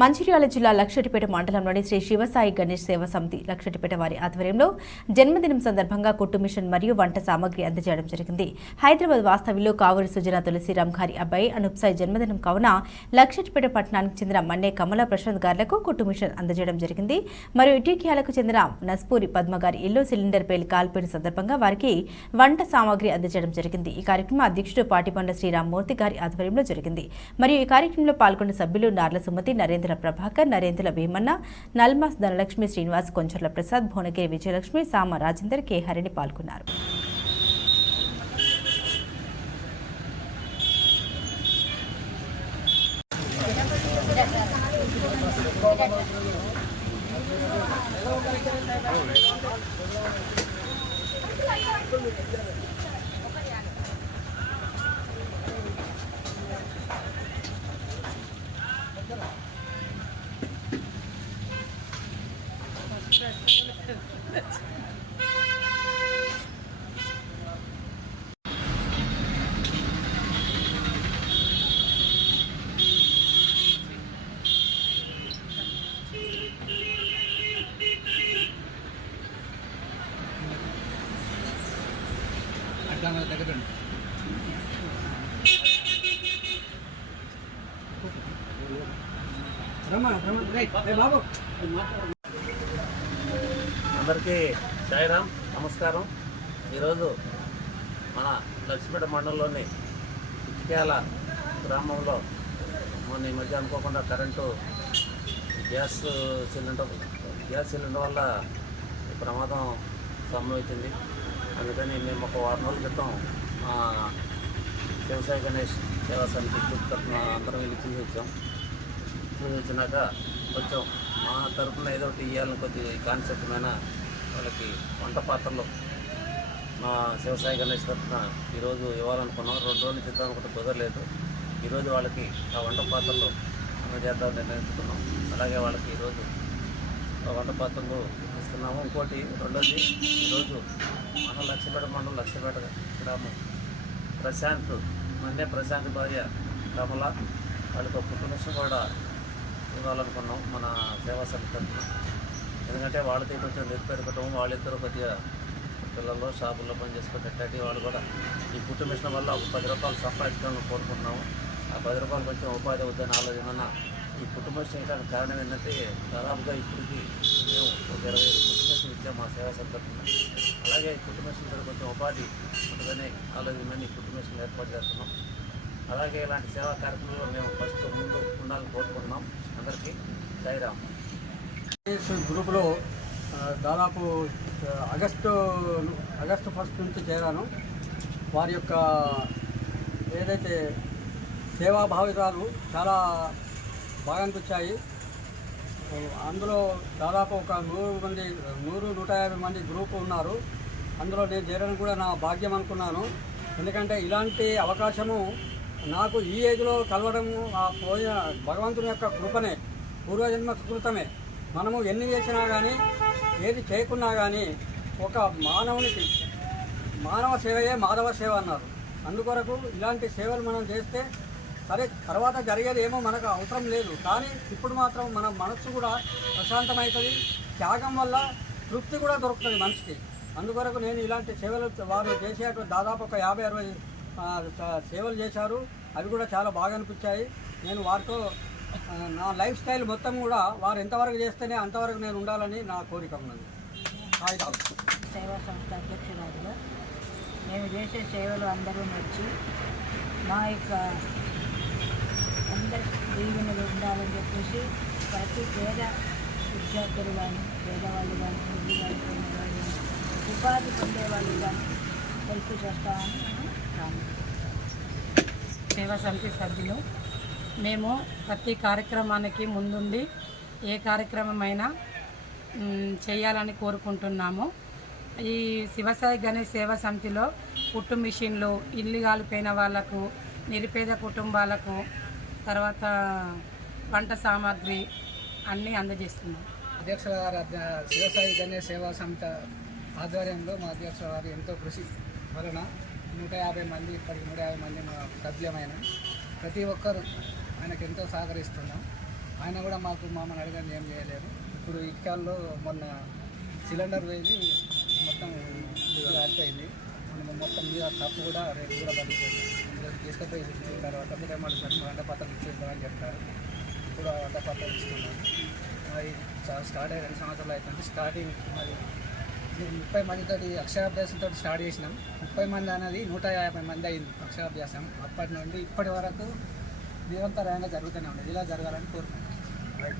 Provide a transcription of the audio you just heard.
మంచిర్యాల జిల్లా లక్షటిపేట మండలంలోని శ్రీ శివసాయి గణేష్ సేవా సమితి లక్షటిపేట వారి ఆధ్వర్యంలో జన్మదినం సందర్భంగా కుట్టు మిషన్ మరియు వంట సామాగ్రి అందజేయడం జరిగింది. హైదరాబాద్ వాస్తవ్యంలో కావూరి సుజన తులసిరామ్ గారి అబ్బాయి అనుప్సాయి జన్మదినం కావున లక్షటిపేట పట్టణానికి చెందిన మన్నే కమల ప్రశాంత్ గారులకు కుట్టు మిషన్ అందజేయడం జరిగింది. మరియు ఇటీక్యాలకు చెందిన నస్పూరి పద్మ గారి ఇల్లు సిలిండర్ పేలి కాల్పోయిన సందర్భంగా వారికి వంట సామాగ్రి అందజేయడం జరిగింది. ఈ కార్యక్రమం అధ్యక్షుడు పాటిబండ శ్రీరామ్మూర్తి గారి ఆధ్వర్యంలో జరిగింది. మరియు ఈ కార్యక్రమంలో పాల్గొన్న సభ్యులు నార్ల సుమతి నరేంద్ర ప్రభాకర్ నరేంద్ర భీమన్న నల్మాస్ ధనలక్ష్మి శ్రీనివాస్ కొంచర్ల ప్రసాద్ భువనగిరి విజయలక్ష్మి సామ రాజేందర్ కె హరిని పాల్గొన్నారు. Rama, Rama, hey, hey, Babu. అందరికీ సాయిరామ్ నమస్కారం. ఈరోజు మన లక్ష్మీపేట మండలంలోని ఇటిక్యాల గ్రామంలో మొన్న ఈ మధ్య అనుకోకుండా current gas cylinder gas cylinder వల్ల ప్రమాదం సంభవించింది. అందుకని మేము ఒక వారం రోజుల క్రితం వ్యవసాయ గణేష్ సేవా సమితి అందరం వెళ్ళి చూసి వచ్చాం. చూసి వచ్చినాక కొంచెం మా తరఫున ఏదో ఒకటి ఇవ్వాలని కొద్ది కాన్సెప్ట్ మీద వాళ్ళకి వంట పాత్రలు మా వ్యవసాయ గణేష్ తరఫున ఈరోజు ఇవ్వాలనుకున్నాం. రెండు రోజులు చేద్దాం అనుకుంటే కుదరలేదు. ఈరోజు వాళ్ళకి ఆ వంట పాత్రలు అందజేద్దాం నిర్ణయించుకున్నాం. అలాగే వాళ్ళకి ఈరోజు ఆ వంట పాత్రలు ఇస్తున్నాము. ఇంకోటి రెండోది ఈరోజు మన లక్ష్మీపేట మండలం లక్ష్మీపేట గ్రామం. ప్రశాంత్ మన్నే ప్రశాంత్ భార్య కమల. వాళ్ళకి ఒక కుటుంబం కూడా ఇవ్వాలనుకున్నాం మన సేవా సమితి ఎందుకంటే వాళ్ళకి కొంచెం నిరుపేద కుటుంబం వాళ్ళిద్దరూ కొద్దిగా పిల్లల్లో షాపుల్లో పని చేసుకునేటట్టు వాళ్ళు కూడా. ఈ కుట్టు మిషన్ వల్ల ఒక పది రూపాయలు సంపాదించాలని కోరుకుంటున్నాము. ఆ పది రూపాయలు కొంచెం ఉపాధి అవుతుందని ఆలోచన. ఈ కుటుంబ చేయడానికి కారణం ఏంటంటే దాదాపుగా ఇప్పటికి మేము ఒక ఇరవై ఐదు కుటుంబం ఇచ్చాం మా సేవా సమితి అలాగే ఈ కుటుంబం ద్వారా కొంచెం ఉపాధి ఉంటుందని ఆలోచన ఈ కుటుంబం ఏర్పాటు చేస్తున్నాం. అలాగే ఇలాంటి సేవా కార్యక్రమంలో మేము ఫస్ట్ ముందు ఉండాలని కోరుకుంటున్నాం. అందరికీ సాయిరామ్ ఎస్ గ్రూపులో దాదాపు ఆగస్టు ఆగస్టు ఫస్ట్ నుంచి చేరాను. వారి యొక్క ఏదైతే సేవాభావితాలు చాలా బాగా అనిపించాయి. అందులో దాదాపు ఒక నూరు మంది నూరు నూట యాభై మంది గ్రూప్ ఉన్నారు. అందులో నేను చేరడం కూడా నా భాగ్యం అనుకున్నాను. ఎందుకంటే ఇలాంటి అవకాశము నాకు ఈ ఏజ్లో కలవడము ఆ పోయిన భగవంతుని యొక్క కృపనే పూర్వజన్మ సుకృతమే మనము ఎన్ని చేసినా కానీ ఏది చేయకున్నా కానీ ఒక మానవునికి మానవ సేవయే మాధవ సేవ అన్నారు. అందుకొరకు ఇలాంటి సేవలు మనం చేస్తే సరే తర్వాత జరిగేది ఏమో మనకు అవసరం లేదు. కానీ ఇప్పుడు మాత్రం మన మనస్సు కూడా ప్రశాంతమవుతుంది. త్యాగం వల్ల తృప్తి కూడా దొరుకుతుంది మనిషికి. అందుకొరకు నేను ఇలాంటి సేవలు వారు చేసే దాదాపు ఒక యాభై అరవై సేవలు చేశారు. అవి కూడా చాలా బాగా అనిపించాయి. నేను వారితో నా లైఫ్ స్టైల్ మొత్తం కూడా వారు ఎంతవరకు చేస్తేనే అంతవరకు నేను ఉండాలని నా కోరిక ఉన్నది. హాయ్ సేవా సంస్థ అధ్యక్షురాలుగా మేము చేసే సేవలు అందరూ మెచ్చి మా యొక్క అందరి దీవెనలు ఉండాలని చెప్పేసి ప్రతి పేద విద్యార్థులు కానీ పేదవాళ్ళు కానీ ఉపాధి పొందే వాళ్ళు కానీ ఉపాధి పొందేవాళ్ళు కానీ హెల్ప్ చేస్తామని మేము సేవా సమితి సభ్యులు మేము ప్రతి కార్యక్రమానికి ముందుండి ఏ కార్యక్రమమైనా చేయాలని కోరుకుంటున్నాము. ఈ శివసాయి గణేష్ సేవా సమితిలో పుట్టు మిషన్లు ఇల్లు కాలిపోయిన వాళ్ళకు నిరుపేద కుటుంబాలకు తర్వాత వంట సామాగ్రి అన్నీ అందజేస్తున్నాం. అధ్యక్షుల గారు శివసాయి గణేష్ సేవా సమితి ఆధ్వర్యంలో మా అధ్యక్షుల గారు ఎంతో కృషి వలన నూట యాభై మంది ఇప్పటికి నూట యాభై మంది మా సభ్యమైన ప్రతి ఒక్కరు ఆయనకు ఎంతో సహకరిస్తున్నాం. ఆయన కూడా మాకు మామని అడగండి ఏం చేయలేరు. ఇప్పుడు ఇటుకాల్లో మొన్న సిలిండర్ వేసి మొత్తం అయిపోయింది మనం మొత్తం మీద తప్పు కూడా రేపు కూడా పడిపోయింది. తీసుకుపోయి ఇచ్చిన తర్వాత కూడా ఏమన్నా సార్ వంట పత్రం ఇచ్చేద్దాం అని చెప్తారు ఇప్పుడు ఆ వంట పత్రం ఇస్తున్నాం. మరి స్టార్ట్ అయ్యి రెండు సంవత్సరాలు అవుతుంది. స్టార్టింగ్ మరి మేము ముప్పై మందితోటి అక్షరాభ్యాసంతో స్టార్ట్ చేసినాం. ముప్పై మంది అనేది నూట యాభై మంది అయింది అక్షరాభ్యాసం. అప్పటి నుండి ఇప్పటి వరకు నిరంతరాయంగా జరుగుతూనే ఉండేది ఇలా జరగాలని కోరుకుంటున్నాం.